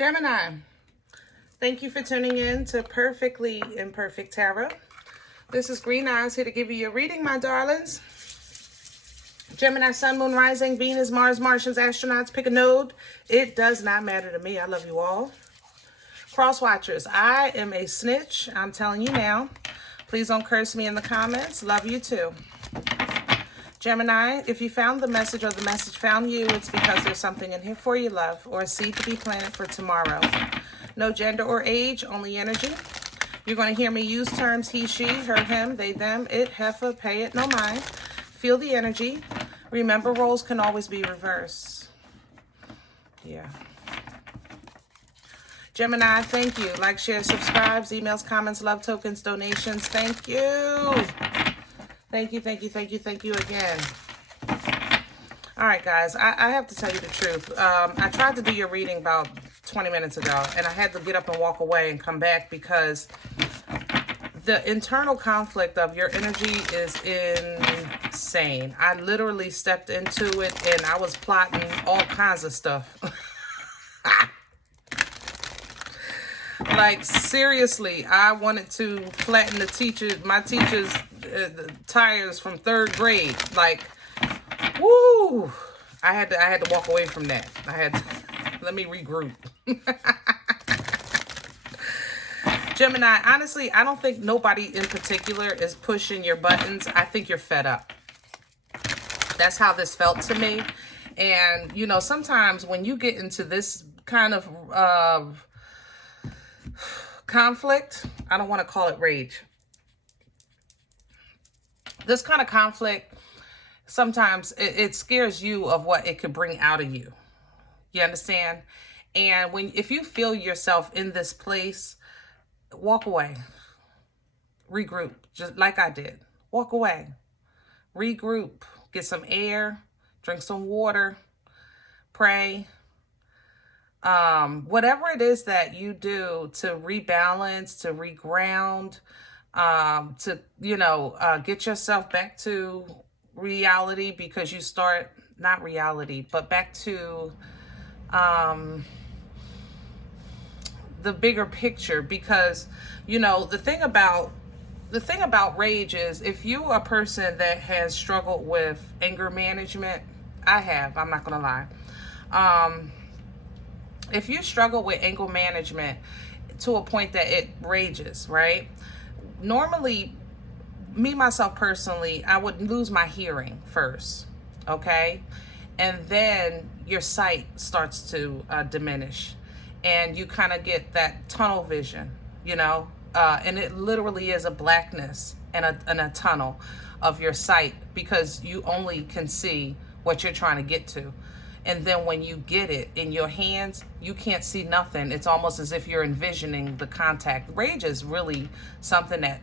Gemini, thank you for tuning in to Perfectly Imperfect Tarot. This is Green Eyes here to give you your reading, my darlings. Gemini, Sun, Moon, Rising, Venus, Mars, Martians, astronauts, pick a node. It does not matter to me. I love you all. Cross watchers, I am a snitch. I'm telling you now. Please don't curse me in the comments. Love you too. Gemini, if you found the message or the message found you, it's because there's something in here for you, love, or a seed to be planted for tomorrow. No gender or age, only energy. You're going to hear me use terms he, she, her, him, they, them, it, heifer, pay it, no mind. Feel the energy. Remember, roles can always be reversed. Yeah. Gemini, thank you. Like, share, subscribes, emails, comments, love tokens, donations. Thank you. Thank you, thank you, thank you, thank you again. All right, guys, I have to tell you the truth. I tried to do your reading about 20 minutes ago, and I had to get up and walk away and come back because the internal conflict of your energy is insane. I literally stepped into it, and I was plotting all kinds of stuff. Like, seriously, I wanted to flatten my teacher's tires from 3rd grade. Like, woo! I had to walk away from that. Let me regroup. Gemini, honestly, I don't think nobody in particular is pushing your buttons. I think you're fed up. That's how this felt to me. And, you know, sometimes when you get into this kind of conflict, I don't want to call it rage. This kind of conflict, sometimes it scares you of what it could bring out of you. You understand? And if you feel yourself in this place, walk away. Regroup, just like I did. Walk away. Regroup. Get some air. Drink some water. Pray. Whatever it is that you do to rebalance, to reground, to, you know, get yourself back to reality, because you start, not reality, but back to the bigger picture. Because, you know, the thing about rage is, if you're a person that has struggled with anger management, I'm not gonna lie. If you struggle with anger management to a point that it rages, right? Normally, me, myself personally, I would lose my hearing first, okay? And then your sight starts to diminish. And you kind of get that tunnel vision, you know? And it literally is a blackness and a tunnel of your sight, because you only can see what you're trying to get to. And then when you get it in your hands, you can't see nothing. It's almost as if you're envisioning the contact. Rage is really something that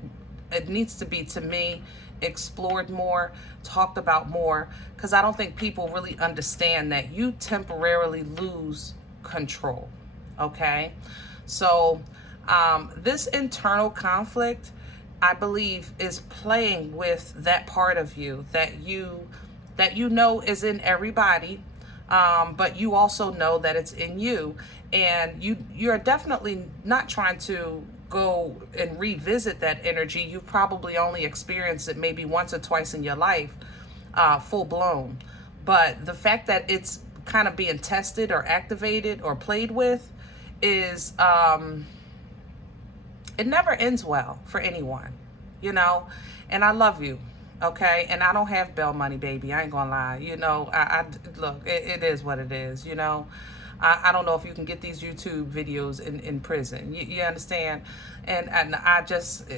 it needs to be, to me, explored more, talked about more, because I don't think people really understand that you temporarily lose control, okay? So this internal conflict, I believe, is playing with that part of you that you know is in everybody. But you also know that it's in you, and you're definitely not trying to go and revisit that energy. You probably only experienced it maybe once or twice in your life, full blown. But the fact that it's kind of being tested or activated or played with is, it never ends well for anyone, you know, and I love you. Okay, and I don't have bail money, baby. I ain't gonna lie. You know, look, it is what it is, you know. I don't know if you can get these YouTube videos in prison. You understand? And I just,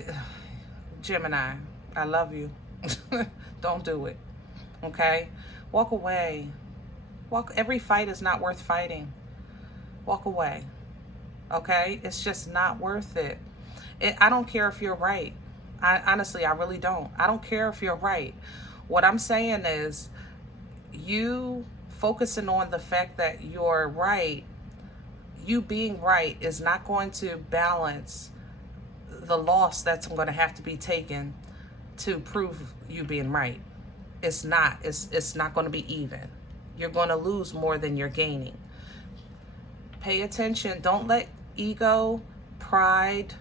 Gemini, I love you. Don't do it, okay? Walk away. Every fight is not worth fighting. Walk away, okay? It's just not worth it. I don't care if you're right. Honestly, I really don't. I don't care if you're right. What I'm saying is, you focusing on the fact that you're right, you being right is not going to balance the loss that's going to have to be taken to prove you being right. It's not. It's not going to be even. You're going to lose more than you're gaining. pay attention. Don't let ego, pride,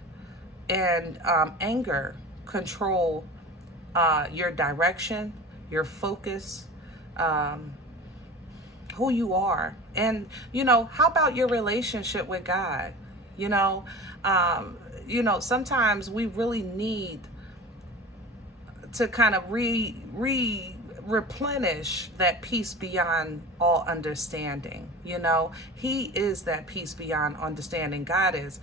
and anger control your direction, your focus, who you are. And, you know, how about your relationship with God? You know, sometimes we really need to kind of replenish that peace beyond all understanding. You know, he is that peace beyond understanding. God is.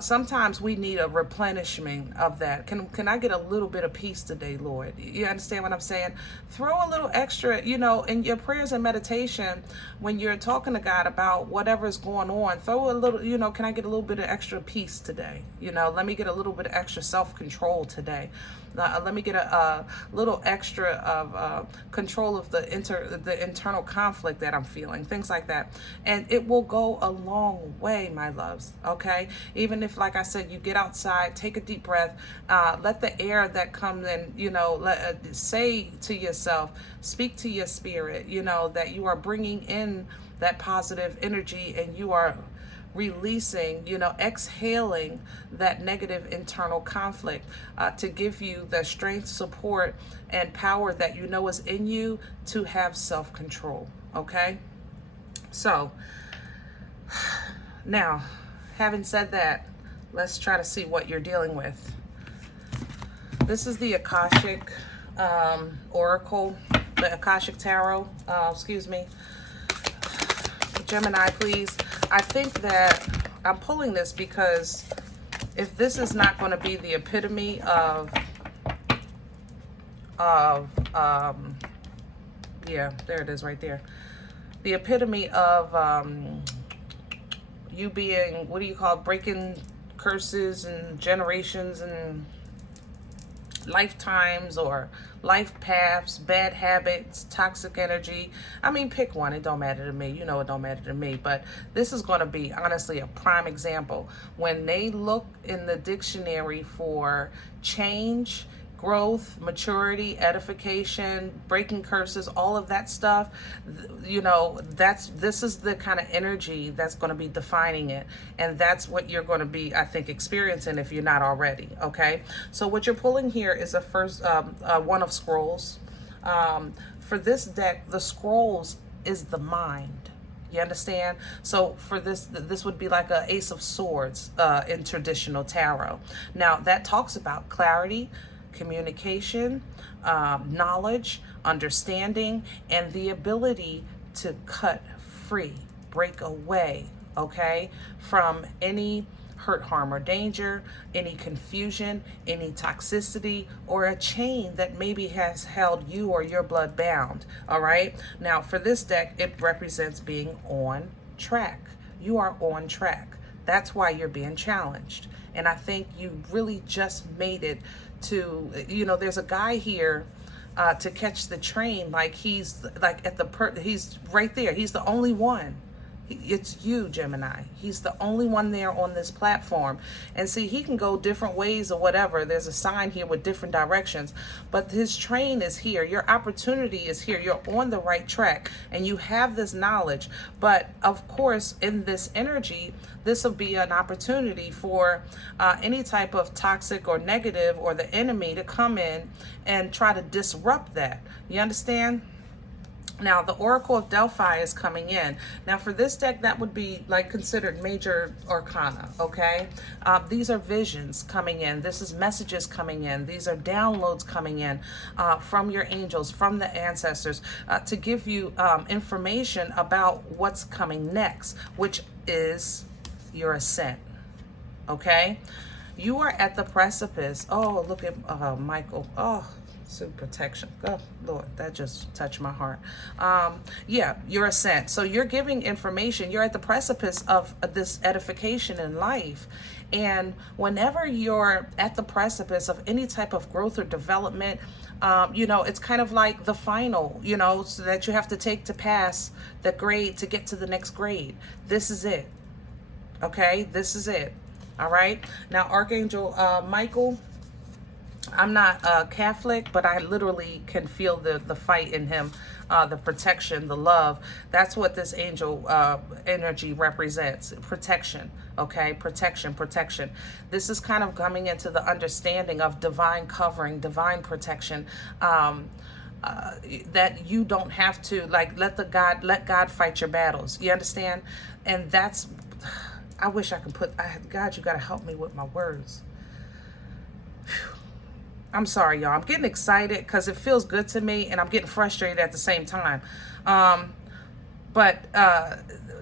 Sometimes we need a replenishment of that. Can I get a little bit of peace today, Lord? You understand what I'm saying? Throw a little extra, you know, in your prayers and meditation, when you're talking to God about whatever's going on, throw a little, you know, can I get a little bit of extra peace today? You know, let me get a little bit of extra self-control today. Let me get a little extra of control of the internal conflict that I'm feeling, things like that. And it will go a long way, my loves, okay? Even if, like I said, you get outside, take a deep breath, let the air that comes in, you know, say to yourself, speak to your spirit, you know, that you are bringing in that positive energy and you are releasing, you know, exhaling that negative internal conflict to give you the strength, support, and power that you know is in you to have self-control, okay? So, now, having said that, let's try to see what you're dealing with. This is the Akashic Oracle, the Akashic Tarot, excuse me. Gemini, please. I think that I'm pulling this because if this is not going to be the epitome of yeah, there it is right there. The epitome of you being, what do you call it, breaking curses and generations and lifetimes or life paths, bad habits, toxic energy. I mean, pick one. It don't matter to me. You know, it don't matter to me. But this is going to be, honestly, a prime example. When they look in the dictionary for change, growth, maturity, edification, breaking curses, all of that stuff, you know, this is the kind of energy that's going to be defining it. And that's what you're going to be, I think, experiencing if you're not already, okay? So what you're pulling here is a first one of scrolls. For this deck, the scrolls is the mind. You understand? So for this would be like a Ace of Swords in traditional tarot. Now, that talks about clarity, communication, knowledge, understanding, and the ability to cut free, break away, okay, from any hurt, harm, or danger, any confusion, any toxicity, or a chain that maybe has held you or your blood bound, all right? Now, for this deck, it represents being on track. You are on track. That's why you're being challenged. And I think you really just made it to, you know, there's a guy here to catch the train, like he's like at he's right there. He's the only one. It's you, Gemini. He's the only one there on this platform. And see, he can go different ways or whatever. There's a sign here with different directions, but his train is here. Your opportunity is here. You're on the right track and you have this knowledge. But of course, in this energy, this will be an opportunity for any type of toxic or negative or the enemy to come in and try to disrupt that. You understand? Now, the Oracle of Delphi is coming in. Now, for this deck, that would be like considered major arcana, okay? These are visions coming in. This is messages coming in. These are downloads coming in from your angels, from the ancestors, to give you information about what's coming next, which is your ascent, okay? You are at the precipice. Oh, look at Michael. Oh, protection. Oh Lord, that just touched my heart. Yeah, your ascent. So you're giving information. You're at the precipice of this edification in life. And whenever you're at the precipice of any type of growth or development, you know, it's kind of like the final, you know, so that you have to take to pass the grade to get to the next grade. This is it. Okay, this is it. All right. Now, Archangel Michael, I'm not Catholic, but I literally can feel the fight in him, the protection, the love. That's what this angel energy represents. Protection, okay? Protection, protection. This is kind of coming into the understanding of divine covering, divine protection, that you don't have to, like, let God fight your battles. You understand? And that's, I wish I could put, God, you got to help me with my words. I'm sorry, y'all. I'm getting excited because it feels good to me, and I'm getting frustrated at the same time. But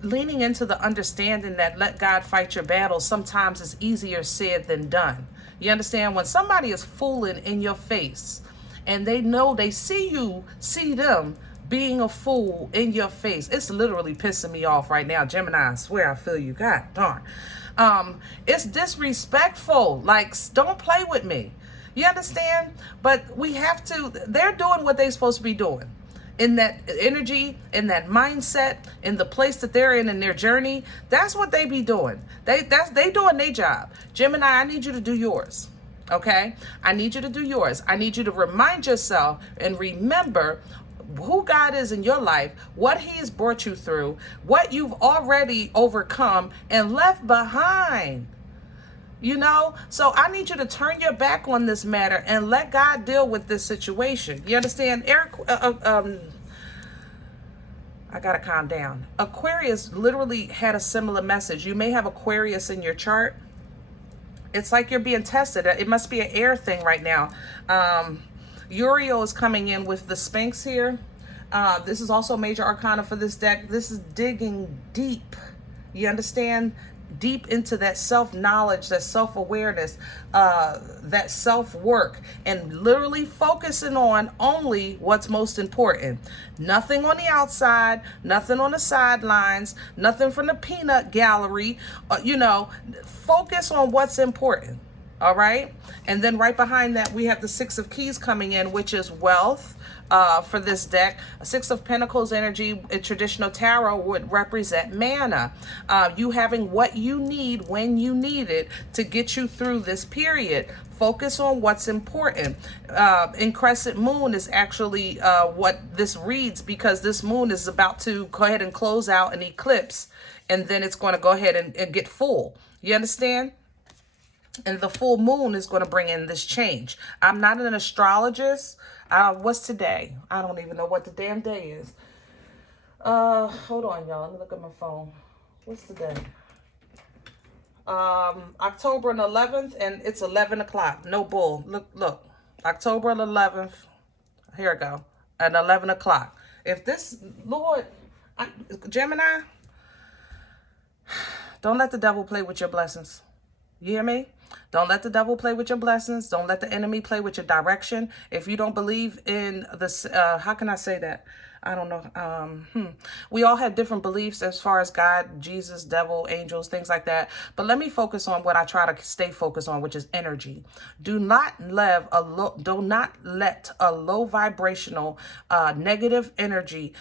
leaning into the understanding that let God fight your battles sometimes is easier said than done. You understand? When somebody is fooling in your face and they know, they see them being a fool in your face, it's literally pissing me off right now. Gemini, I swear I feel you. God darn. It's disrespectful. Like, don't play with me. You understand? But we have to, they're doing what they're supposed to be doing. In that energy, in that mindset, in the place that they're in their journey, that's what they be doing. They doing their job. Gemini, I need you to do yours. Okay? I need you to do yours. I need you to remind yourself and remember who God is in your life, what he has brought you through, what you've already overcome and left behind. You know, so I need you to turn your back on this matter and let God deal with this situation. You understand? Eric, I gotta calm down. Aquarius literally had a similar message. You may have Aquarius in your chart. It's like you're being tested. It must be an air thing right now. Uriel is coming in with the Sphinx here. This is also major arcana for this deck. This is digging deep. You understand? Deep into that self-knowledge, that self-awareness, that self-work, and literally focusing on only what's most important. Nothing on the outside, nothing on the sidelines, nothing from the peanut gallery. You know, focus on what's important. All right. And then right behind that, we have the Six of Keys coming in, which is wealth. For this deck, a Six of Pentacles energy in traditional tarot would represent manna. You having what you need when you need it to get you through this period. Focus on what's important. In Crescent Moon is actually what this reads, because this moon is about to go ahead and close out an eclipse, and then it's going to go ahead and get full. You understand? And the full moon is going to bring in this change. I'm not an astrologist. What's today? I don't even know what the damn day is. Hold on, y'all. Let me look at my phone. What's the day? October 11th, and it's 11 o'clock. No bull. Look. October 11th. Here we go. At 11 o'clock. If this, Lord, Gemini, don't let the devil play with your blessings. You hear me? Don't let the devil play with your blessings. Don't let the enemy play with your direction. If you don't believe in this, how can I say that? I don't know. We all have different beliefs as far as God, Jesus, devil, angels, things like that. But let me focus on what I try to stay focused on, which is energy. Do not let a low vibrational, negative energy,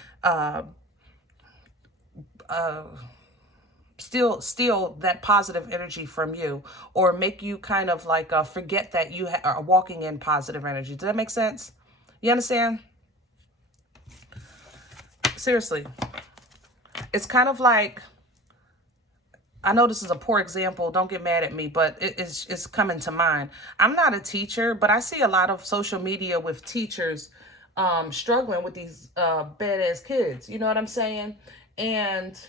steal that positive energy from you, or make you kind of like forget that you are walking in positive energy. Does that make sense? You understand? Seriously. It's kind of like, I know this is a poor example, don't get mad at me, but it's coming to mind. I'm not a teacher, but I see a lot of social media with teachers struggling with these badass kids. You know what I'm saying? And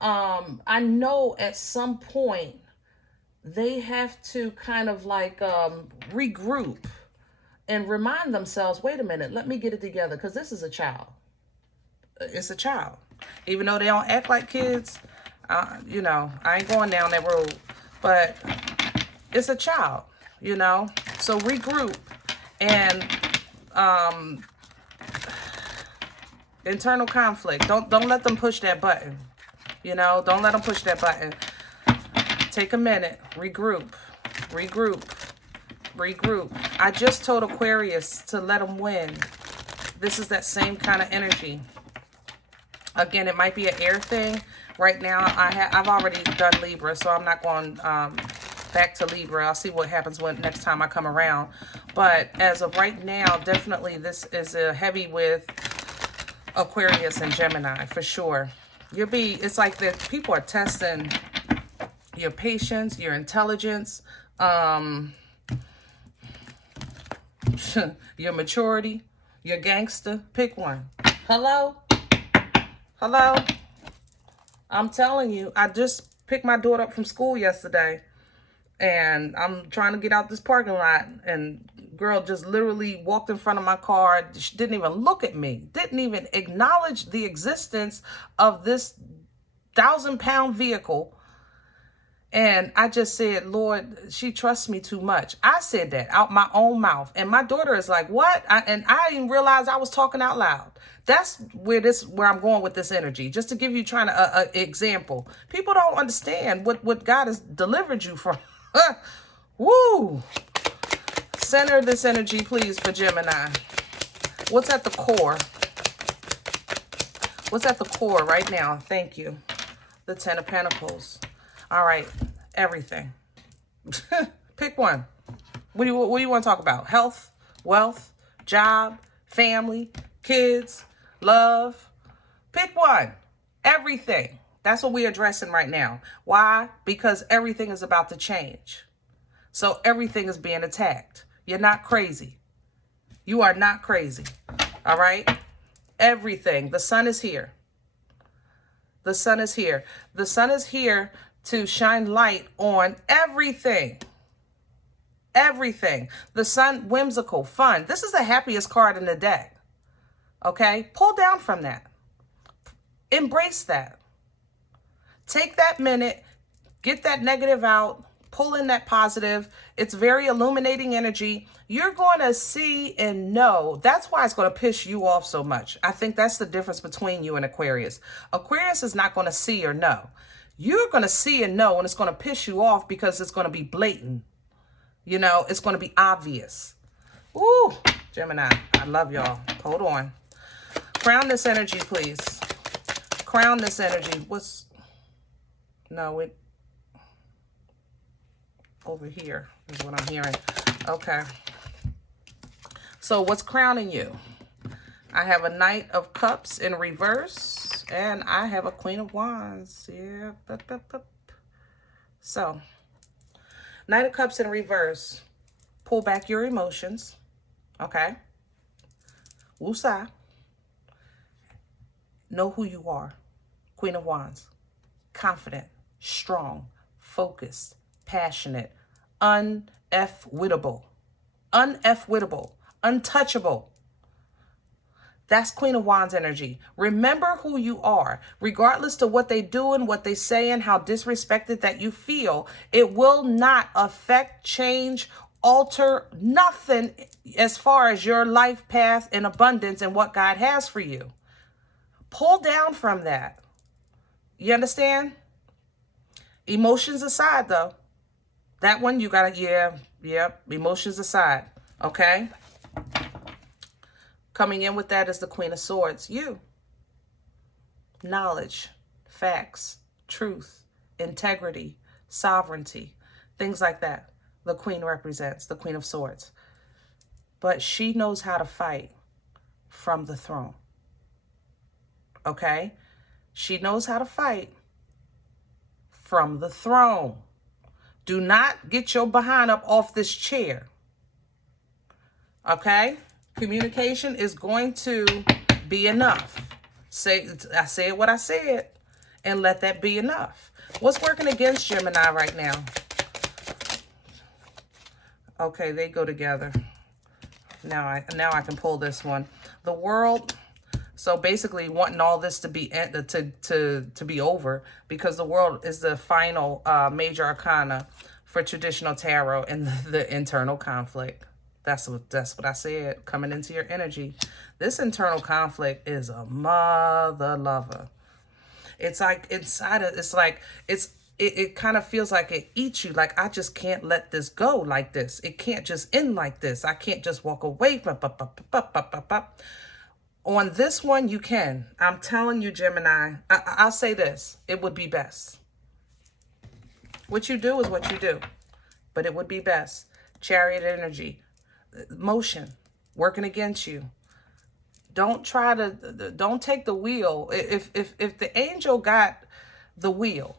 I know at some point they have to kind of like regroup and remind themselves, wait a minute, let me get it together, because this is a child. It's a child. Even though they don't act like kids, you know, I ain't going down that road, but it's a child, you know? So regroup and internal conflict. Don't let them push that button. You know, don't let them push that button. Take a minute. Regroup. I just told Aquarius to let them win. This is that same kind of energy. Again, it might be an air thing. Right now, I've already done Libra, so I'm not going back to Libra. I'll see what happens when next time I come around. But as of right now, definitely this is a heavy with Aquarius and Gemini for sure. It's like that people are testing your patience, your intelligence, your maturity, your gangster. Pick one. Hello? Hello? I'm telling you, I just picked my daughter up from school yesterday, and I'm trying to get out this parking lot, and girl just literally walked in front of my car. She didn't even look at me, didn't even acknowledge the existence of this 1,000-pound vehicle. And I just said, Lord, she trusts me too much. I said that out my own mouth. And my daughter is like, what? And I didn't realize I was talking out loud. That's where I'm going with this energy. Just to give you an example. People don't understand what God has delivered you from. Woo! Center this energy, please, for Gemini. What's at the core? What's at the core right now? Thank you. The Ten of Pentacles. All right, everything. Pick one. What do you want to talk about? Health, wealth, job, family, kids, love. Pick one. Everything. That's what we're addressing right now. Why? Because everything is about to change. So everything is being attacked. You're not crazy. You are not crazy. All right? Everything. The sun is here. The sun is here. The sun is here to shine light on everything. Everything. The sun, whimsical, fun. This is the happiest card in the deck. Okay? Pull down from that. Embrace that. Take that minute. Get that negative out. Pull in that positive. It's very illuminating energy. You're going to see and know. That's why it's going to piss you off so much. I think that's the difference between you and Aquarius. Aquarius is not going to see or know. You're going to see and know, and it's going to piss you off because it's going to be blatant. You know, it's going to be obvious. Ooh, Gemini, I love y'all. Hold on. Crown this energy, please. Crown this energy. Over here is what I'm hearing. Okay. So what's crowning you? I have a Knight of Cups in reverse, and I have a Queen of Wands. Yeah. So, Knight of Cups in reverse. Pull back your emotions. Okay? Woosah. Know who you are. Queen of Wands. Confident, strong, focused, passionate, un-F-wittable, untouchable. That's Queen of Wands energy. Remember who you are. Regardless to what they do and what they say and how disrespected that you feel, it will not affect, change, alter nothing as far as your life path and abundance and what God has for you. Pull down from that. You understand? Emotions aside, though. That one you gotta, yeah, emotions aside, okay? Coming in with that is the Queen of Swords. You. Knowledge, facts, truth, integrity, sovereignty, things like that. The Queen represents the Queen of Swords. But she knows how to fight from the throne. Okay? She knows how to fight from the throne. Do not get your behind up off this chair. Okay? Communication is going to be enough. I said what I said, and let that be enough. What's working against Gemini right now? Okay, they go together. Now I can pull this one. The World. So basically wanting all this to be to be over, because the World is the final major arcana for traditional tarot and the internal conflict. That's what I said, coming into your energy. This internal conflict is a mother lover. It's like inside of, it kind of feels like it eats you. Like, I just can't let this go like this. It can't just end like this. I can't just walk away. On this one, you can. I'm telling you, Gemini, I'll say this. It would be best. What you do is what you do. but it would be best. Chariot energy, motion, working against you. Don't take the wheel. If the angel got the wheel,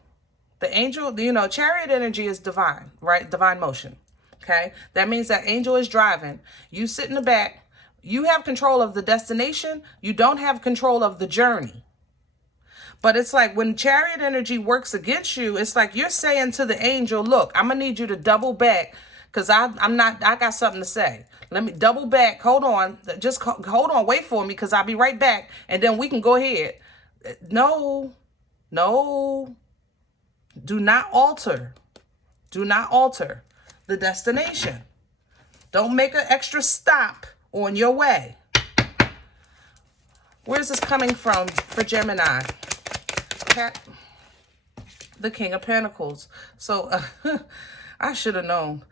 the angel, you know, chariot energy is divine, right? Divine motion. Okay. That means that angel is driving. You sit in the back. You have control of the destination. You don't have control of the journey. But it's like when chariot energy works against you, it's like you're saying to the angel, look, I'm going to need you to double back because I got something to say. Let me double back. Hold on. Just hold on. Wait for me because I'll be right back. And then we can go ahead. No. Do not alter. Do not alter the destination. Don't make an extra stop on your way. Where's this coming from for Gemini? The King of Pentacles. So I should have known.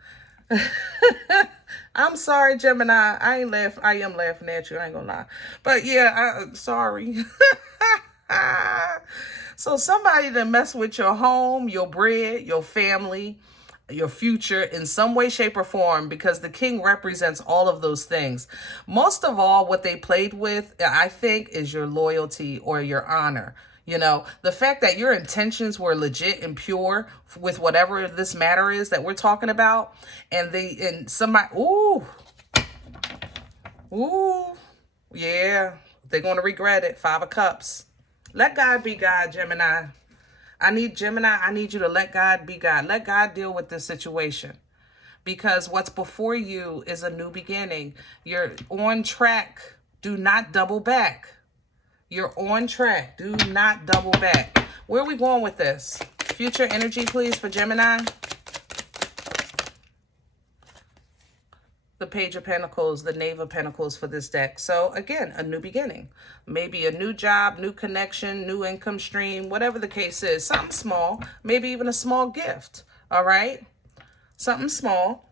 I'm sorry, Gemini. I am laughing at you. I ain't gonna lie. But yeah, sorry. So somebody that mess with your home, your bread, your family, your future in some way, shape, or form, because the king represents all of those things. Most of all, what they played with, I think, is your loyalty or your honor. You know, the fact that your intentions were legit and pure with whatever this matter is that we're talking about, and somebody, yeah, they're going to regret it. 5 of Cups. Let God be God, Gemini. I need you to let God be God. Let God deal with this situation. Because what's before you is a new beginning. You're on track. Do not double back. You're on track. Do not double back. Where are we going with this? Future energy, please, for Gemini. The Page of Pentacles, the Knave of Pentacles for this deck. So again, a new beginning. Maybe a new job, new connection, new income stream, whatever the case is. Something small, maybe even a small gift. All right? Something small.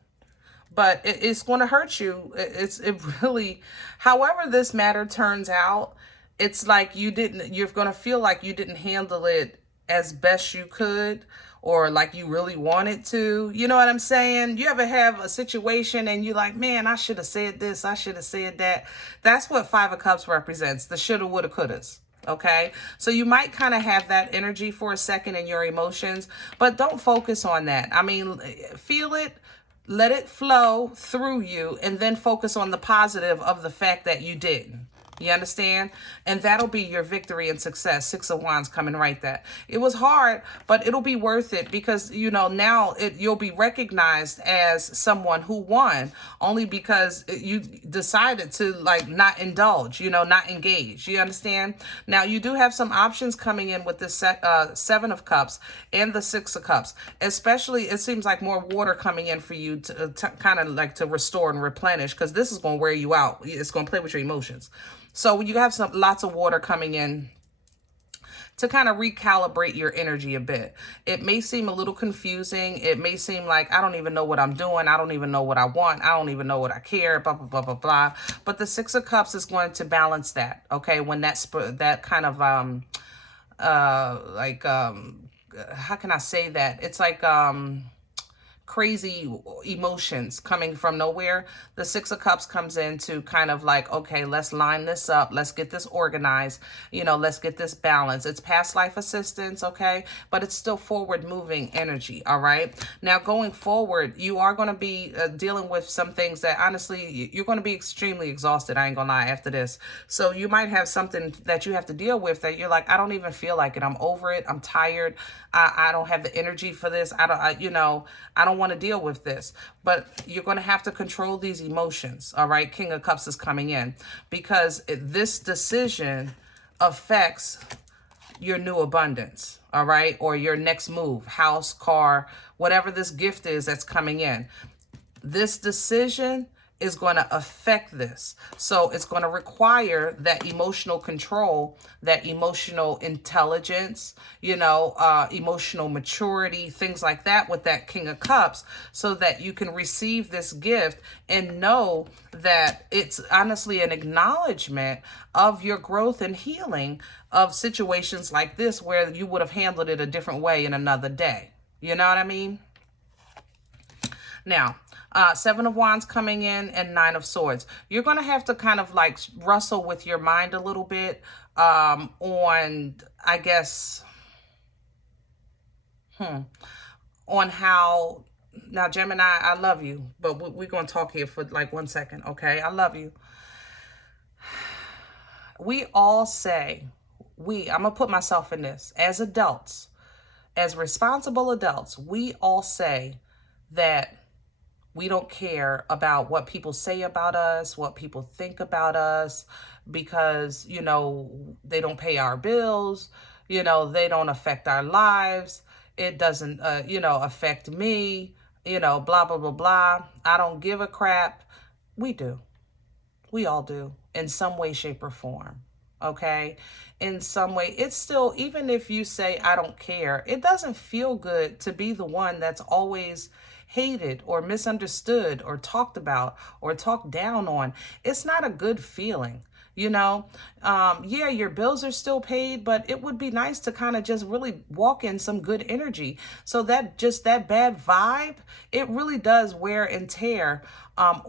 But it's going to hurt you. It really, however this matter turns out, it's like you're going to feel like you didn't handle it as best you could, or like you really wanted to. You know what I'm saying? You ever have a situation and you're like, man, I should have said this, I should have said that. That's what 5 of Cups represents, the shoulda, woulda, couldas. Okay, so you might kind of have that energy for a second in your emotions, but don't focus on that. I mean, feel it, let it flow through you, and then focus on the positive of the fact that you didn't. You understand? And that'll be your victory and success. 6 of Wands coming right there. It was hard, but it'll be worth it because, you know, now you'll be recognized as someone who won only because you decided to like not indulge, you know, not engage. You understand? Now you do have some options coming in with this 7 of Cups and the 6 of Cups. Especially, it seems like more water coming in for you to kind of like to restore and replenish, because this is going to wear you out. It's going to play with your emotions. So you have lots of water coming in to kind of recalibrate your energy a bit. It may seem a little confusing. It may seem like, I don't even know what I'm doing. I don't even know what I want. I don't even know what I care, blah, blah, blah, blah, blah. But the 6 of Cups is going to balance that, okay? When that kind of, how can I say that? It's like, crazy emotions coming from nowhere. The 6 of Cups comes in to kind of like, okay, let's line this up. Let's get this organized. You know, let's get this balance. It's past life assistance, okay? But it's still forward moving energy, all right? Now, going forward, you are going to be dealing with some things that honestly, you're going to be extremely exhausted. I ain't gonna lie after this. So you might have something that you have to deal with that you're like, I don't even feel like it. I'm over it. I'm tired. I don't have the energy for this. I don't want to deal with this. But you're going to have to control these emotions, all right? King of Cups is coming in because this decision affects your new abundance, all right? Or your next move, house, car, whatever this gift is that's coming in. This decision is going to affect this. So it's going to require that emotional control, that emotional intelligence, you know, emotional maturity, things like that with that King of Cups, so that you can receive this gift and know that it's honestly an acknowledgement of your growth and healing of situations like this where you would have handled it a different way in another day. You know what I mean? Now, Seven of Wands coming in and Nine of Swords. You're going to have to kind of like wrestle with your mind a little bit on, I guess, on how, now Gemini, I love you, but we're going to talk here for like 1 second, okay? I love you. We all say, I'm going to put myself in this, as adults, as responsible adults, we all say that we don't care about what people say about us, what people think about us, because, you know, they don't pay our bills, you know, they don't affect our lives. It doesn't, you know, affect me, you know, blah, blah, blah, blah. I don't give a crap. We do. We all do in some way, shape, or form. Okay? In some way, it's still, even if you say, I don't care, it doesn't feel good to be the one that's always hated or misunderstood or talked about or talked down on. It's not a good feeling. You know, yeah, your bills are still paid, but it would be nice to kind of just really walk in some good energy. So that just that bad vibe, it really does wear and tear on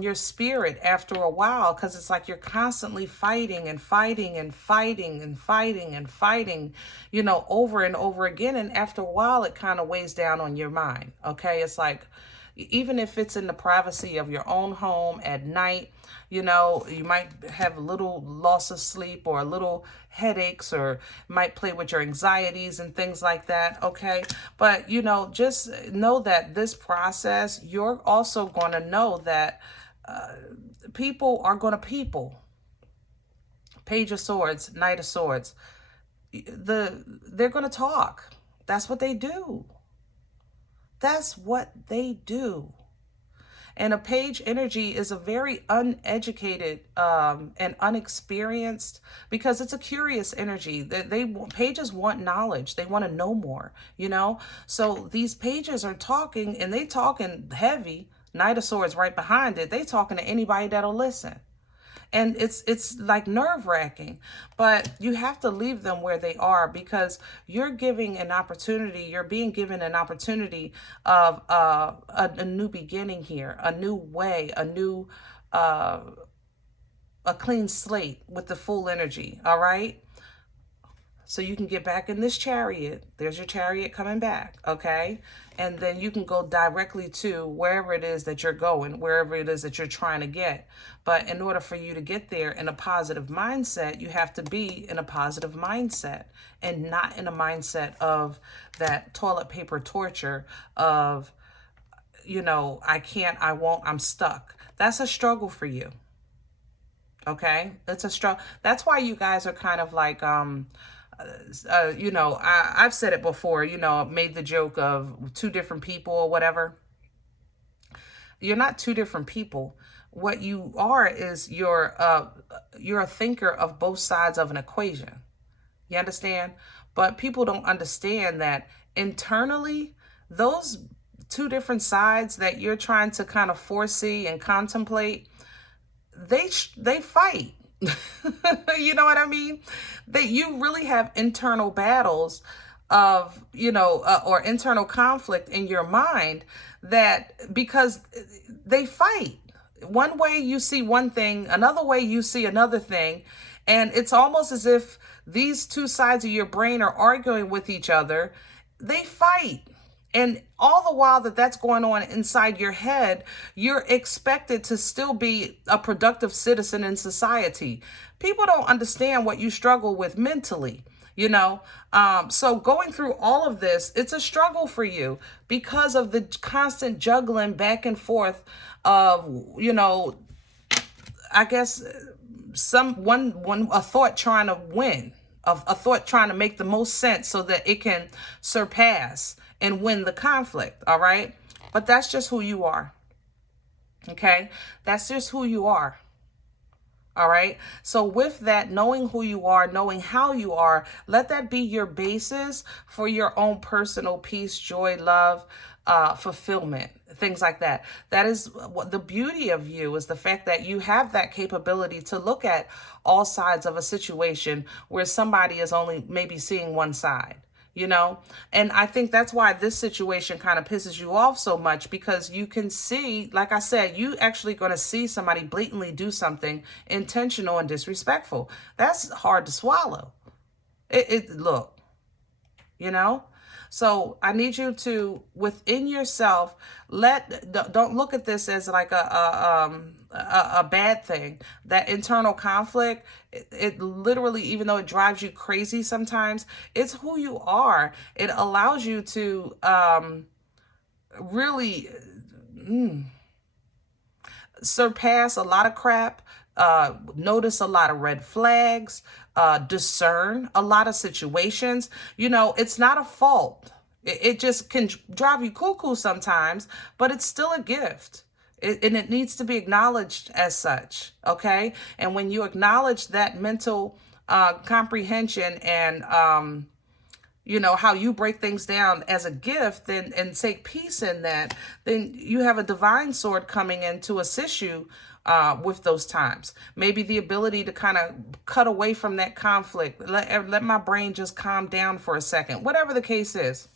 your spirit after a while, because it's like you're constantly fighting and fighting and fighting and fighting and fighting, you know, over and over again. And after a while, it kind of weighs down on your mind. Okay, it's like, even if it's in the privacy of your own home at night, you know, you might have a little loss of sleep or a little headaches, or might play with your anxieties and things like that, okay? But, you know, just know that this process, you're also going to know that people are going to people. Page of Swords, Knight of Swords. They're going to talk. That's what they do. That's what they do. And a page energy is a very uneducated and unexperienced, because it's a curious energy. Pages want knowledge. They want to know more, you know? So these pages are talking, and they talking heavy. Knight of Swords right behind it. They talking to anybody that'll listen. And it's like nerve-wracking, but you have to leave them where they are, because you're giving an opportunity, you're being given an opportunity of a new beginning here, a new way, a new, a clean slate with the full energy, all right? So you can get back in this chariot. There's your chariot coming back, okay? And then you can go directly to wherever it is that you're going, wherever it is that you're trying to get. But in order for you to get there in a positive mindset, you have to be in a positive mindset, and not in a mindset of that toilet paper torture of, you know, I can't, I won't, I'm stuck. That's a struggle for you. Okay? It's a struggle. That's why you guys are kind of like, you know, I've said it before, you know, made the joke of two different people or whatever. You're not two different people. What you are is you're a thinker of both sides of an equation. You understand? But people don't understand that internally, those two different sides that you're trying to kind of foresee and contemplate, they fight. You know what I mean? That you really have internal battles of, you know, or internal conflict in your mind, that because they fight. One way you see one thing, another way you see another thing. And it's almost as if these two sides of your brain are arguing with each other. They fight. And all the while that that's going on inside your head, you're expected to still be a productive citizen in society. People don't understand what you struggle with mentally, you know? So going through all of this, it's a struggle for you because of the constant juggling back and forth of, you know, I guess a thought trying to win, a thought trying to make the most sense so that it can surpass and win the conflict, all right? But that's just who you are, okay? That's just who you are, all right? So with that, knowing who you are, knowing how you are, let that be your basis for your own personal peace, joy, love, fulfillment, things like that. That is what the beauty of you is, the fact that you have that capability to look at all sides of a situation where somebody is only maybe seeing one side. you know? And I think that's why this situation kind of pisses you off so much, because you can see, like I said, you actually going to see somebody blatantly do something intentional and disrespectful. That's hard to swallow. Look, you know? So I need you to, within yourself, don't look at this as like a bad thing. That internal conflict, it literally, even though it drives you crazy sometimes, it's who you are. It allows you to really surpass a lot of crap, notice a lot of red flags, discern a lot of situations. You know, it's not a fault. It just can drive you cuckoo sometimes, but it's still a gift. And it needs to be acknowledged as such, okay? And when you acknowledge that mental comprehension and, you know, how you break things down as a gift and take peace in that, then you have a divine sword coming in to assist you with those times. Maybe the ability to kind of cut away from that conflict. Let my brain just calm down for a second, whatever the case is.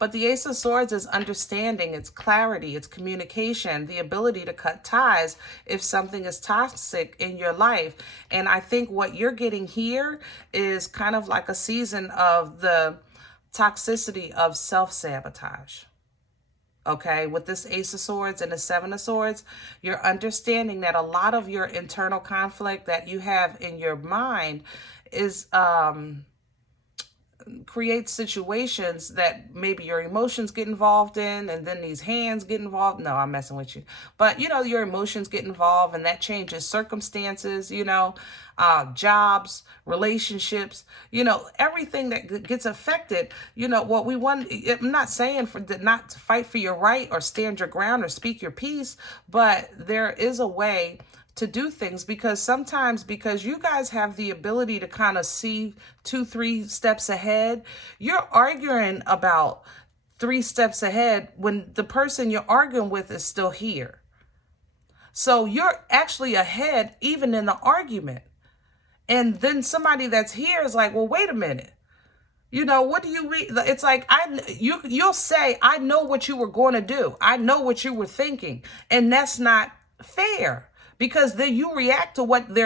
But the Ace of Swords is understanding, it's clarity, it's communication, the ability to cut ties if something is toxic in your life. And I think what you're getting here is kind of like a season of the toxicity of self-sabotage. Okay, with this Ace of Swords and the Seven of Swords, you're understanding that a lot of your internal conflict that you have in your mind is create situations that maybe your emotions get involved in, and then these hands get involved. No, I'm messing with you. But, you know, your emotions get involved, and that changes circumstances, you know, jobs, relationships, you know, everything that gets affected. You know, what we want, I'm not saying not to fight for your right or stand your ground or speak your piece, but there is a way to do things, because sometimes, because you guys have the ability to kind of see 2-3 steps ahead, you're arguing about 3 steps ahead when the person you're arguing with is still here. So you're actually ahead even in the argument. And then somebody that's here is like, well, wait a minute. You know, what do you read? It's like, you'll say, I know what you were going to do. I know what you were thinking. And that's not fair. Because then you react to what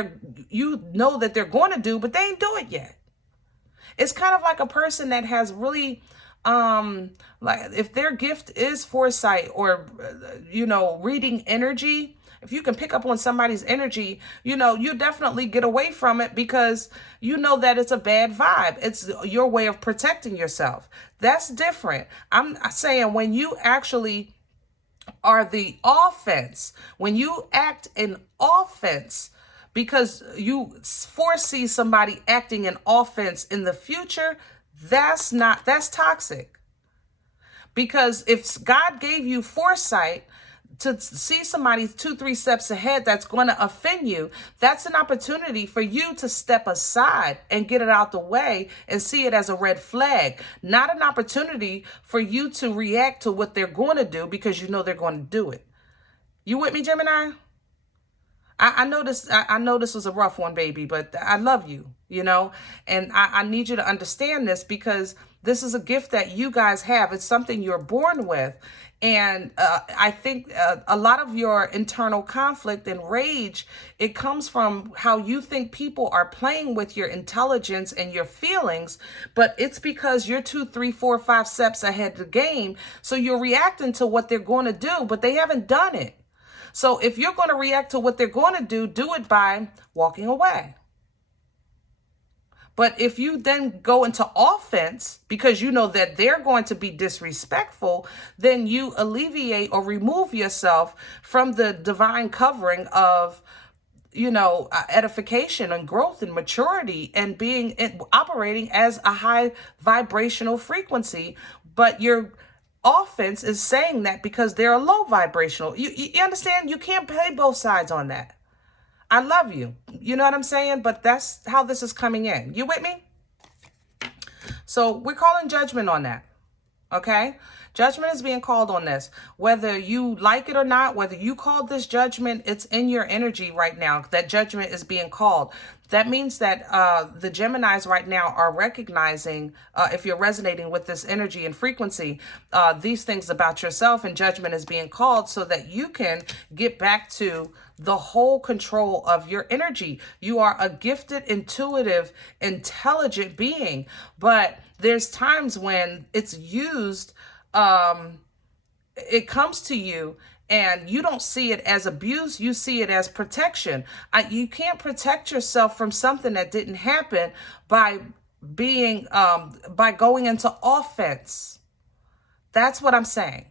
you know that they're going to do, but they ain't do it yet. It's kind of like a person that has really, like if their gift is foresight or, you know, reading energy, if you can pick up on somebody's energy, you know, you definitely get away from it because you know that it's a bad vibe. It's your way of protecting yourself. That's different. I'm saying when you actually are the offense, when you act in offense because you foresee somebody acting in offense in the future, that's toxic. Because if God gave you foresight to see somebody 2-3 steps ahead that's going to offend you, that's an opportunity for you to step aside and get it out the way and see it as a red flag, not an opportunity for you to react to what they're going to do because you know they're going to do it. You with me, Gemini? I know this was a rough one, baby, but I love you, you know, and I need you to understand this, because this is a gift that you guys have. It's something you're born with. And I think a lot of your internal conflict and rage, it comes from how you think people are playing with your intelligence and your feelings, but it's because you're 2, 3, 4, 5 steps ahead of the game. So you're reacting to what they're going to do, but they haven't done it. So if you're going to react to what they're going to do it by walking away. But if you then go into offense because you know that they're going to be disrespectful, then you alleviate or remove yourself from the divine covering of, you know, edification and growth and maturity and operating as a high vibrational frequency. But your offense is saying that because they're a low vibrational. You understand? You can't play both sides on that. I love you. You know what I'm saying? But that's how this is coming in. You with me? So we're calling judgment on that. Okay? Judgment is being called on this. Whether you like it or not, whether you called this judgment, it's in your energy right now. That judgment is being called. That means that the Geminis right now are recognizing, if you're resonating with this energy and frequency, these things about yourself, and judgment is being called so that you can get back to the whole control of your energy. You are a gifted, intuitive, intelligent being, but there's times when it's used, it comes to you and you don't see it as abuse, you see it as protection. You can't protect yourself from something that didn't happen by going into offense. That's what I'm saying.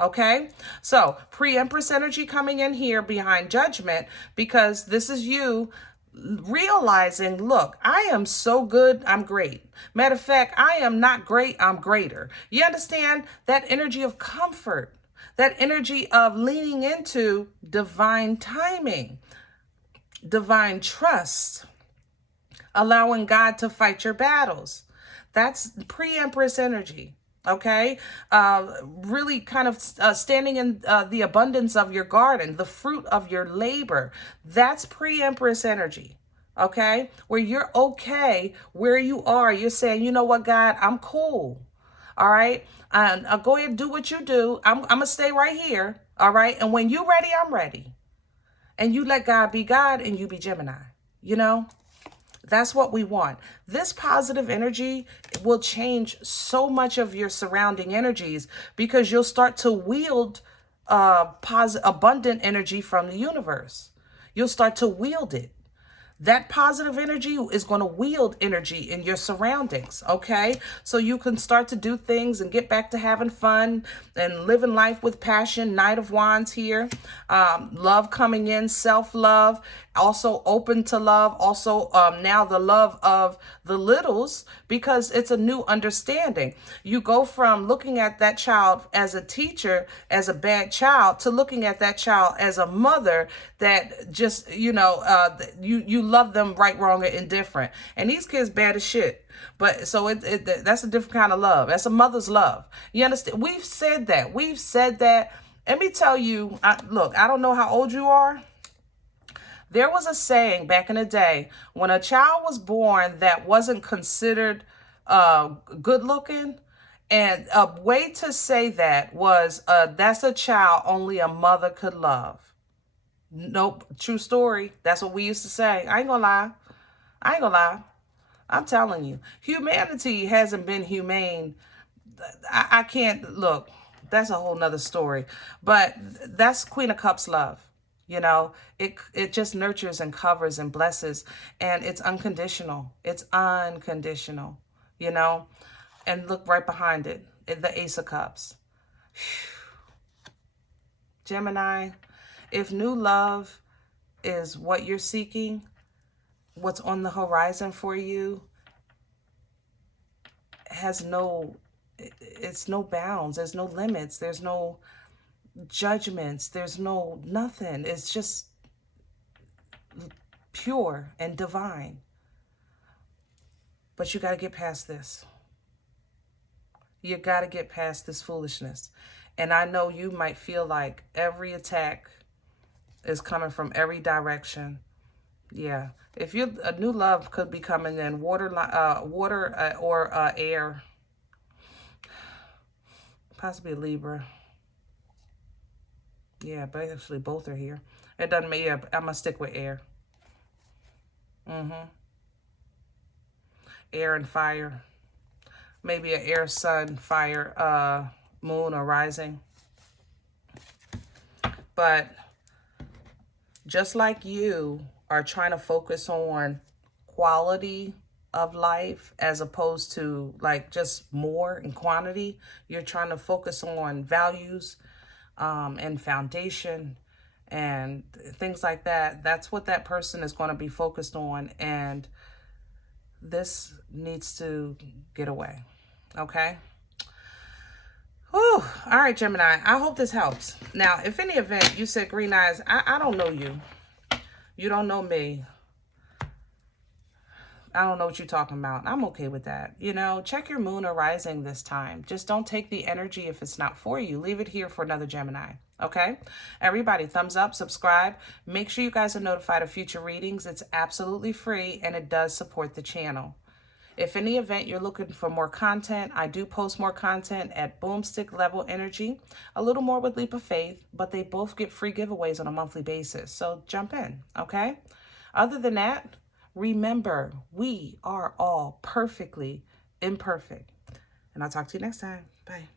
Okay, so pre-Empress energy coming in here behind judgment, because this is you realizing, look, I am so good, I'm great. Matter of fact, I am not great, I'm greater. You understand? That energy of comfort, that energy of leaning into divine timing, divine trust, allowing God to fight your battles. That's pre-Empress energy. Okay, really kind of standing in the abundance of your garden, the fruit of your labor. That's pre-Empress energy. Okay, where you're okay where you are. You're saying, you know what, God, I'm cool. All right, and go ahead and do what you do. I'm gonna stay right here. All right, and when you're ready, I'm ready. And you let God be God, and you be Gemini. You know. That's what we want. This positive energy will change so much of your surrounding energies, because you'll start to wield abundant energy from the universe. You'll start to wield it. That positive energy is going to wield energy in your surroundings, okay? So you can start to do things and get back to having fun and living life with passion. Knight of Wands here. Love coming in, self-love, also open to love. Also now the love of the littles, because it's a new understanding. You go from looking at that child as a teacher, as a bad child, to looking at that child as a mother that just, you you love them right, wrong, or indifferent. And these kids bad as shit. But so that's a different kind of love. That's a mother's love. You understand? We've said that. We've said that. Let me tell you, look, I don't know how old you are. There was a saying back in the day, when a child was born that wasn't considered good looking, and a way to say that was, that's a child only a mother could love. Nope, true story. That's what we used to say. I ain't gonna lie. I'm telling you, humanity hasn't been humane. I can't, look, that's a whole nother story. But that's Queen of Cups love. You know, it just nurtures and covers and blesses, and it's unconditional. It's unconditional, you know. And look right behind it, the Ace of Cups. Gemini, if new love is what you're seeking, what's on the horizon for you, it's no bounds, there's no limits, there's no judgments, there's no nothing. It's just pure and divine. But you got to get past this. You got to get past this foolishness. And I know you might feel like every attack is coming from every direction. Yeah. If a new love could be coming in, water or air. Possibly Libra. Yeah, but actually both are here. It doesn't matter. I'm going to stick with air. Air and fire. Maybe an air, sun, fire, moon, or rising. But just like you are trying to focus on quality of life as opposed to like just more in quantity, you're trying to focus on values and foundation and things like that. That's what that person is going to be focused on, and this needs to get away. Okay. Whew. All right, Gemini, I hope this helps. Now, if any event you said, Green Eyes, I don't know you. You don't know me. I don't know what you're talking about. I'm okay with that. You know, check your moon or rising this time. Just don't take the energy if it's not for you. Leave it here for another Gemini. Okay? Everybody, thumbs up, subscribe. Make sure you guys are notified of future readings. It's absolutely free and it does support the channel. If in the event you're looking for more content, I do post more content at Boomstick Level Energy, a little more with Leap of Faith, but they both get free giveaways on a monthly basis. So jump in, okay? Other than that, remember, we are all perfectly imperfect. And I'll talk to you next time. Bye.